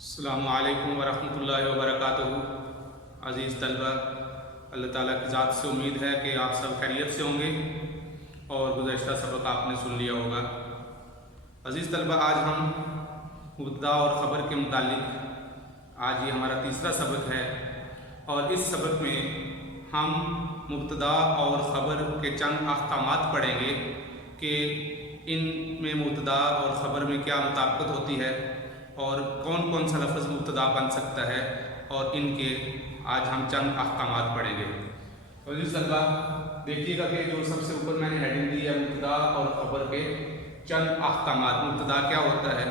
السلام علیکم ورحمۃ اللہ وبرکاتہ۔ عزیز طلبہ، اللہ تعالیٰ کی ذات سے امید ہے کہ آپ سب خیریت سے ہوں گے اور گزشتہ سبق آپ نے سن لیا ہوگا۔ عزیز طلبہ، آج ہم مبتدا اور خبر کے متعلق آج یہ ہمارا تیسرا سبق ہے، اور اس سبق میں ہم مبتدا اور خبر کے چند احکامات پڑھیں گے کہ ان میں مبتدا اور خبر میں کیا مطابقت ہوتی ہے اور کون کون سا لفظ مبتدا بن سکتا ہے، اور ان کے آج ہم چند احکامات پڑھیں گے۔ عزیز طلبہ، دیکھیے گا کہ جو سب سے اوپر میں نے ہیڈنگ دی ہے مبتدا اور خبر کے چند احکامات۔ مبتدا کیا ہوتا ہے،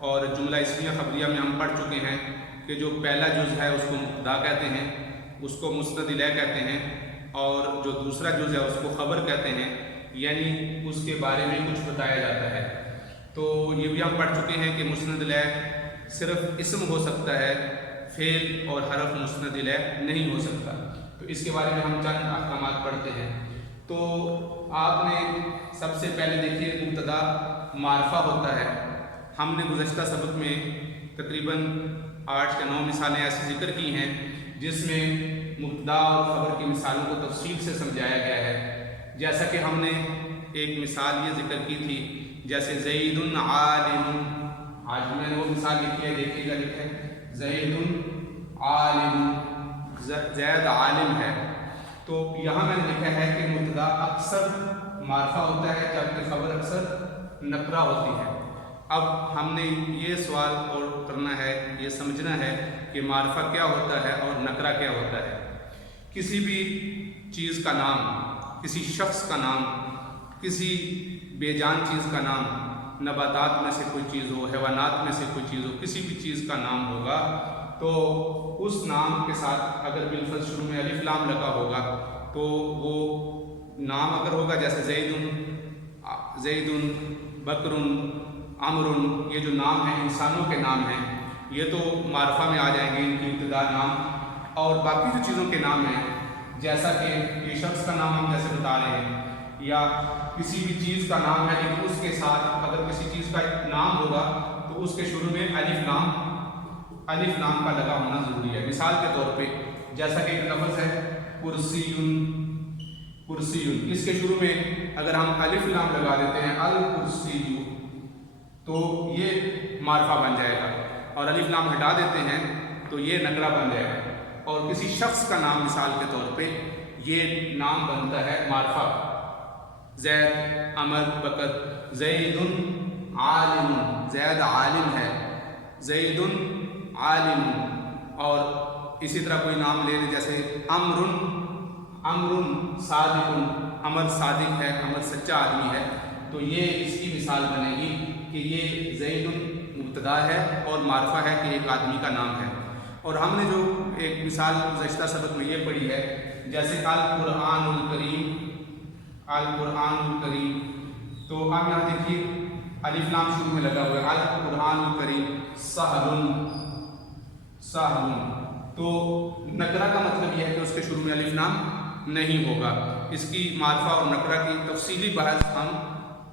اور جملہ اسمیہ خبریہ میں ہم پڑھ چکے ہیں کہ جو پہلا جز ہے اس کو مبتدا کہتے ہیں، اس کو مسند الیہ کہتے ہیں، اور جو دوسرا جز ہے اس کو خبر کہتے ہیں، یعنی اس کے بارے میں کچھ بتایا جاتا ہے۔ تو یہ بھی ہم پڑھ چکے ہیں کہ مسند الیہ صرف اسم ہو سکتا ہے، فعل اور حرف مسند الیہ نہیں ہو سکتا۔ تو اس کے بارے میں ہم چند احکامات پڑھتے ہیں۔ تو آپ نے سب سے پہلے دیکھیے مبتدا معرفہ ہوتا ہے۔ ہم نے گزشتہ سبق میں تقریباً 8 یا 9 مثالیں ایسی ذکر کی ہیں جس میں مبتدا اور خبر کی مثالوں کو تفصیل سے سمجھایا گیا ہے۔ جیسا کہ ہم نے ایک مثال یہ ذکر کی تھی، جیسے زید عالم۔ آج میں نے وہ مثال لکھی ہے، دیکھیے گا، لکھا ہے زید عالم، زید عالم ہے۔ تو یہاں میں نے لکھا ہے کہ مبتدا اکثر معرفہ ہوتا ہے جبکہ خبر اکثر نکرہ ہوتی ہے۔ اب ہم نے یہ سوال اور کرنا ہے، یہ سمجھنا ہے کہ معرفہ کیا ہوتا ہے اور نکرہ کیا ہوتا ہے۔ کسی بھی چیز کا نام، کسی شخص کا نام، کسی بے جان چیز کا نام، نباتات میں سے کوئی چیز ہو، حیوانات میں سے کوئی چیز ہو، کسی بھی چیز کا نام ہوگا تو اس نام کے ساتھ اگر بالفعل شروع میں الف لام لگا ہوگا تو وہ نام اگر ہوگا جیسے زید، بکر، عمر، یہ جو نام ہیں انسانوں کے نام ہیں، یہ تو معرفہ میں آ جائیں گے، ان کی ابتدا نام۔ اور باقی جو چیزوں کے نام ہیں، جیسا کہ یہ شخص کا نام ہم جیسے بتا رہے ہیں، یا کسی بھی چیز کا نام ہے لیکن اس کے ساتھ اگر کسی چیز کا نام ہوگا تو اس کے شروع میں الف لام کا لگا ہونا ضروری ہے۔ مثال کے طور پہ جیسا کہ ایک لفظ ہے کرسی، اس کے شروع میں اگر ہم الف لام لگا دیتے ہیں الکرسی، تو یہ معرفہ بن جائے گا، اور الف لام ہٹا دیتے ہیں تو یہ نکرہ بن جائے گا۔ اور کسی شخص کا نام مثال کے طور پہ یہ نام بنتا ہے معرفہ، زید، عمر، بکر۔ زید عالم، زید عالم ہے، زید عالم۔ اور اسی طرح کوئی نام لے لیں جیسے عمر صادق، عمر صادق ہے، عمر سچا آدمی ہے، تو یہ اس کی مثال بنے گی کہ یہ زید مبتدا ہے اور معرفہ ہے کہ ایک آدمی کا نام ہے۔ اور ہم نے جو ایک مثال گزشتہ سبق میں یہ پڑھی ہے، جیسے القرآن الکریم، القرآن الکریم، تو آپ یہاں دیکھیے الف لام شروع میں لگا ہوا ہے، القرآن الکریم، سہل۔ تو نکرہ کا مطلب یہ ہے کہ اس کے شروع میں الف لام نہیں ہوگا۔ اس کی معرفہ اور نکرہ کی تفصیلی بحث ہم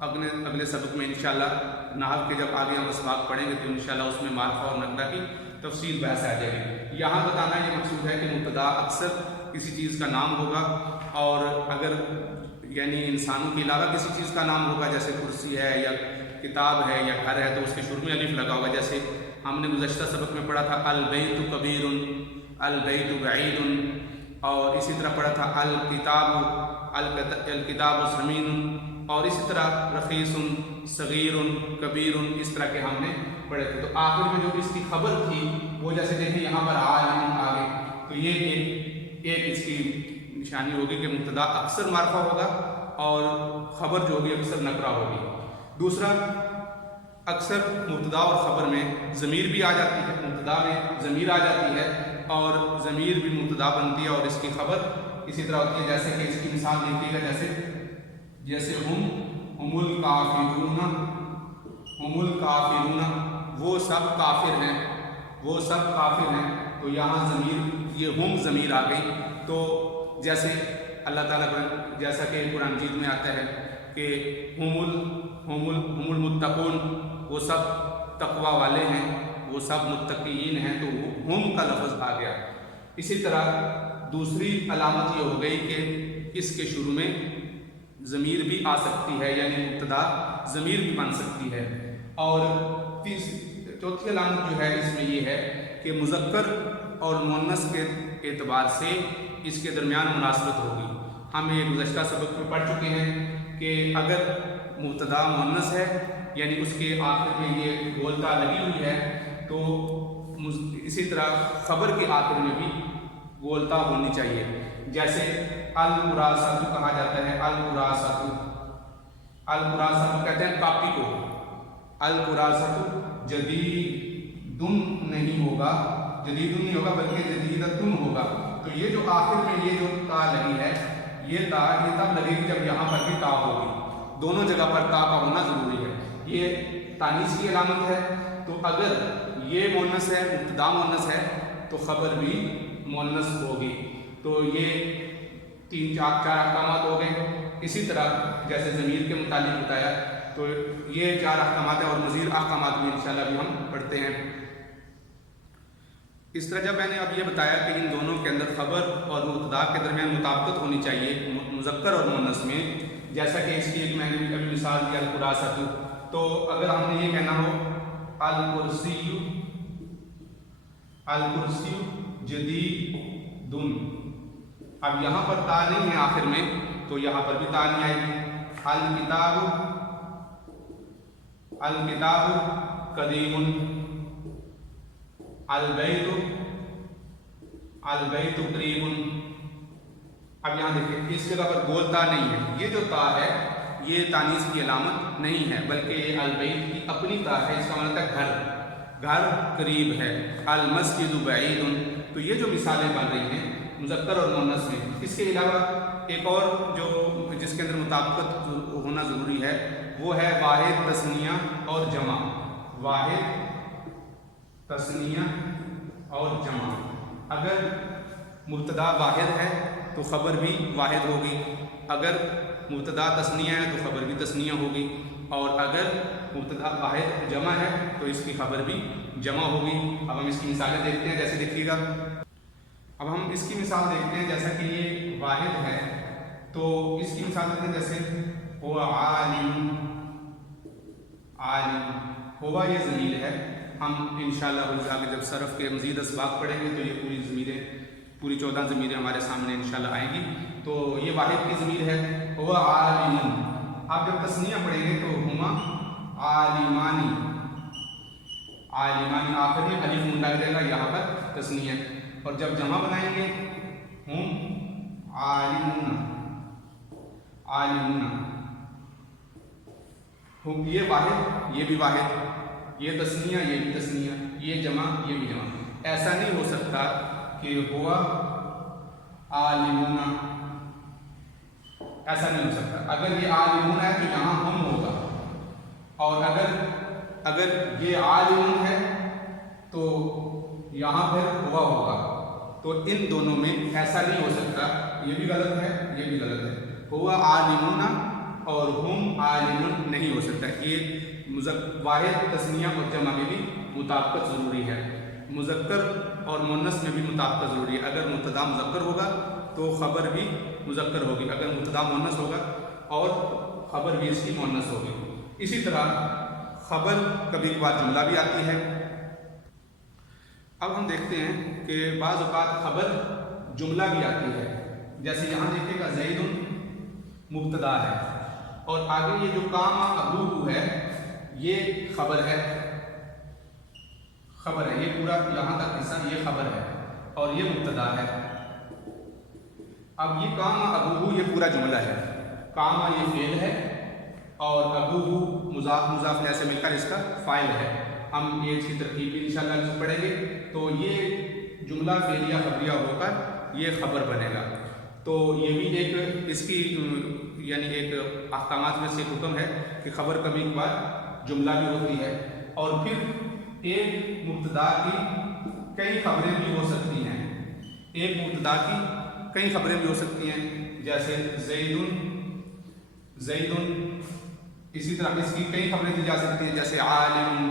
اگلے سبق میں انشاءاللہ نحو کے جب آگے ہم اسباق پڑھیں گے تو انشاءاللہ اس میں معرفہ اور نکرہ کی تفصیل بحث آ جائے گی۔ یہاں بتانا یہ مقصود ہے کہ مبتدا اکثر کسی چیز کا نام ہوگا، اور اگر یعنی انسانوں کے علاوہ کسی چیز کا نام ہوگا جیسے کرسی ہے یا کتاب ہے یا گھر ہے تو اس کے شروع میں الف لگا ہوگا۔ جیسے ہم نے گزشتہ سبق میں پڑھا تھا البیت کبیر، البیت بعید، اور اسی طرح پڑھا تھا الکتاب ثمین، اور اسی طرح رخیص، صغیر، کبیر، اس طرح کے ہم نے پڑھے تھے۔ تو آخر میں جو اس کی خبر تھی وہ جیسے دیکھیں یہاں پر عالم آگے، تو یہ ایک اس کی نشانی ہوگی کہ مبتدا اکثر معرفہ ہوگا اور خبر جو ہوگی اکثر نکرہ ہوگی۔ دوسرا، اکثر مبتدا اور خبر میں ضمیر بھی آ جاتی ہے، مبتدا میں ضمیر آ جاتی ہے اور ضمیر بھی مبتدا بنتی ہے اور اس کی خبر اسی طرح ہوتی ہے۔ جیسے کہ اس کی مثال دیکھیے گا، جیسے ہم الکافرون، وہ سب کافر ہیں، تو یہاں ضمیر، یہ ہم ضمیر آ گئی۔ تو جیسے اللہ تعالیٰ جیسا کہ قرآن مجید میں آتا ہے کہ ہم المتقون، وہ سب تقوی والے ہیں، وہ وہ سب متقین ہیں، تو ہم کا لفظ آ گیا۔ اسی طرح دوسری علامت یہ ہو گئی کہ اس کے شروع میں ضمیر بھی آ سکتی ہے، یعنی مبتدا ضمیر بھی بن سکتی ہے۔ اور چوتھی علامت جو ہے اس میں یہ ہے کہ مذکر اور مؤنث کے اعتبار سے اس کے درمیان مناسبت ہوگی۔ ہم یہ گزشتہ سبق میں پڑھ چکے ہیں کہ اگر مبتدا مؤنث ہے یعنی اس کے آخر میں یہ گولتا لگی ہوئی ہے، تو اسی طرح خبر کے آخر میں بھی گولتا ہونی چاہیے۔ جیسے القراصۃ کہا جاتا ہے، القراصۃ، القراصۃ کہتے ہیں کاپی کو، القراصۃ جدید نہیں ہوگا، جدید نہیں ہوگا بلکہ جدیدتن ہوگا۔ تو یہ جو آخر میں یہ جو تا لگی ہے، یہ تا یہ تب لگے گی جب یہاں پر بھی تا ہوگی، دونوں جگہ پر تا کا ہونا ضروری ہے۔ یہ تانیث کی علامت ہے، تو اگر یہ مؤنث ہے، مبتدا مؤنث ہے، تو خبر بھی مؤنث ہوگی۔ تو یہ تین چار احکامات ہو گئے۔ اسی طرح جیسے ضمیر کے متعلق بتایا، تو یہ 4 احکامات ہیں، اور مزید احکامات بھی انشاءاللہ بھی ہم پڑھتے ہیں۔ اس طرح جب میں نے اب یہ بتایا کہ ان دونوں کے اندر خبر اور مبتدا کے درمیان مطابقت ہونی چاہیے مذکر اور مؤنث میں، جیسا کہ اس کی ایک میں نے ابھی مثال دی القراصۃ، تو اگر ہم نے یہ کہنا ہو الکرسی، الکرسی جدید، اب یہاں پر تا نہیں ہے آخر میں، تو یہاں پر بھی تا نہیں آئے گی۔ الکتاب، الکتاب قدیم، البیت، البیت قریب۔ اب یہاں دیکھیں اس جگہ پر گول تا نہیں ہے، یہ جو تا ہے یہ تانیث کی علامت نہیں ہے، بلکہ یہ البیت کی اپنی تا ہے، اس کا مطلب ہے گھر، گھر قریب ہے۔ المسجد بعید، تو یہ جو مثالیں بن رہی ہیں مذکر اور مؤنث میں، اس کے علاوہ ایک اور جو جس کے اندر مطابقت ہونا ضروری ہے وہ ہے واحد، تثنیہ اور جمع، واحد، تثنیہ اور جمع۔ اگر مبتدا واحد ہے تو خبر بھی واحد ہوگی، اگر مبتدا تثنیہ ہے تو خبر بھی تثنیہ ہوگی، اور اگر مبتدا واحد جمع ہے تو اس کی خبر بھی جمع ہوگی۔ اب ہم اس کی مثالیں دیکھتے ہیں، جیسے دیکھیے گا، اب ہم اس کی مثال دیکھتے ہیں، جیسا کہ یہ واحد ہے تو اس کی مثال دیکھتے ہیں، جیسے ہوا عالم، عالم، ہوا یہ ضمیر ہے، ہم انشاءاللہ آگے جب صرف کے مزید اسباق پڑھیں گے تو یہ پوری ضمیریں، پوری 14 ضمیریں ہمارے سامنے انشاءاللہ آئیں گی۔ تو یہ واحد کی ضمیر ہے، ہوا عالم۔ آپ جب تثنیہ پڑھیں گے تو ہما عالمانی، عالمانی آخر میں الف نون لگ جائے گا، یہاں پر تثنیہ۔ اور جب جمع بنائیں گے ہم عالمون، عالمون، یہ واحد یہ بھی واحد، یہ تثنیہ یہ بھی تثنیہ، یہ جمع یہ بھی جمع۔ ایسا نہیں ہو سکتا کہ ہوا عالمون، ایسا نہیں ہو سکتا۔ اگر یہ عالمون ہے تو یہاں ہم ہوگا، اور اگر یہ عالمون ہے تو یہاں پھر ہوا ہوگا۔ تو ان دونوں میں ایسا نہیں ہو سکتا، یہ بھی غلط ہے یہ بھی غلط ہے، ہوا عالمون اور ہم عالمون نہیں ہو سکتا۔ یہ واحد، تثنیہ اور جمع میں بھی مطابقت ضروری ہے، مذکر اور مؤنث میں بھی مطابقت ضروری ہے۔ اگر مبتدا مذکر ہوگا تو خبر بھی مذکر ہوگی، اگر مبتدا مؤنث ہوگا اور خبر بھی اس کی مؤنث ہوگی۔ اسی طرح خبر کبھی کبھار جملہ بھی آتی ہے۔ اب ہم دیکھتے ہیں کہ بعض اوقات خبر جملہ بھی آتی ہے، جیسے یہاں دیکھیے گا زید مبتدا ہے، اور آگے یہ جو قام ابوہ ہے یہ خبر ہے، خبر ہے، یہ پورا یہاں تک حصہ یہ خبر ہے اور یہ مبتدا ہے۔ اب یہ قام ابوہ یہ پورا جملہ ہے، قام یہ فعل ہے اور ابوہ مضاف مضاف الیہ سے مل کر اس کا فاعل ہے۔ ہم یہ اس کی ترکیب بھی انشاءاللہ پڑھیں گے، تو یہ جملہ فعلیہ خبریہ ہو کر یہ خبر بنے گا۔ تو یہ بھی ایک اس کی یعنی ایک احکامات میں سے حکم ہے کہ خبر کبھی کبھار جملہ بھی ہوتی ہے، اور پھر ایک مبتدا کی کئی خبریں بھی ہو سکتی ہیں، ایک مبتدا کی کئی خبریں بھی ہو سکتی ہیں، جیسے زیدن، اسی طرح اس کی کئی خبریں دی جا سکتی ہیں، جیسے عالم،